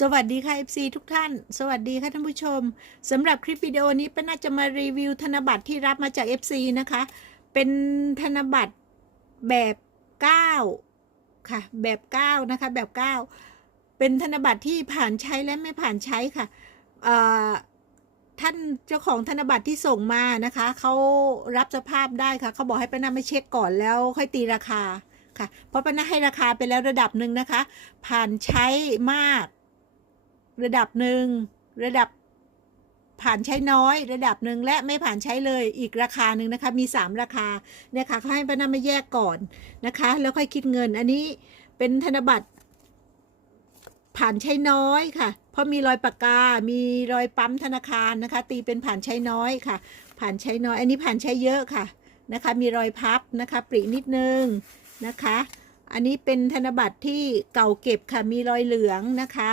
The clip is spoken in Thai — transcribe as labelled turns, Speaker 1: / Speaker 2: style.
Speaker 1: สวัสดีค่ะ FC ทุกท่าน สวัสดีค่ะท่านผู้ชมสำหรับคลิปวิดีโอนี้ป้าน่าจะมารีวิวธนบัตรที่รับมาจาก FC นะคะ เป็นธนบัตรแบบ9ค่ะ แบบ9นะคะ แบบ 9 เป็นธนบัตรที่ผ่านใช้และไม่ผ่านใช้ค่ะท่านเจ้าของธนบัตรที่ส่งมานะคะเขารับสภาพได้ค่ะเขาบอกให้ป้าน่าไม่เช็คก่อนแล้วค่อยตีราคาค่ะ เพราะป้าน่าให้ราคาไปแล้วระดับหนึ่งนะคะ ผ่านใช้มาก ระดับหนึ่งระดับผ่านใช้น้อยระดับหนึ่งและไม่ผ่านใช้เลยอีกราคาหนึ่งนะคะ มีสามราคาเนี่ยค่ะเขาให้ป้านามาแยกก่อนนะคะ แล้วค่อยคิดเงิน อันนี้เป็นธนบัตร ผ่านใช้น้อยค่ะ เพราะมีรอยปากกา มีรอยปั๊มธนาคารนะคะ ตีเป็นผ่านใช้น้อยค่ะ ผ่านใช้น้อย อันนี้ผ่านใช้เยอะค่ะนะคะ มีรอยพับนะคะปรินิดนึงนะคะ อันนี้เป็นธนบัตรที่เก่าเก็บค่ะมีรอยเหลืองนะคะ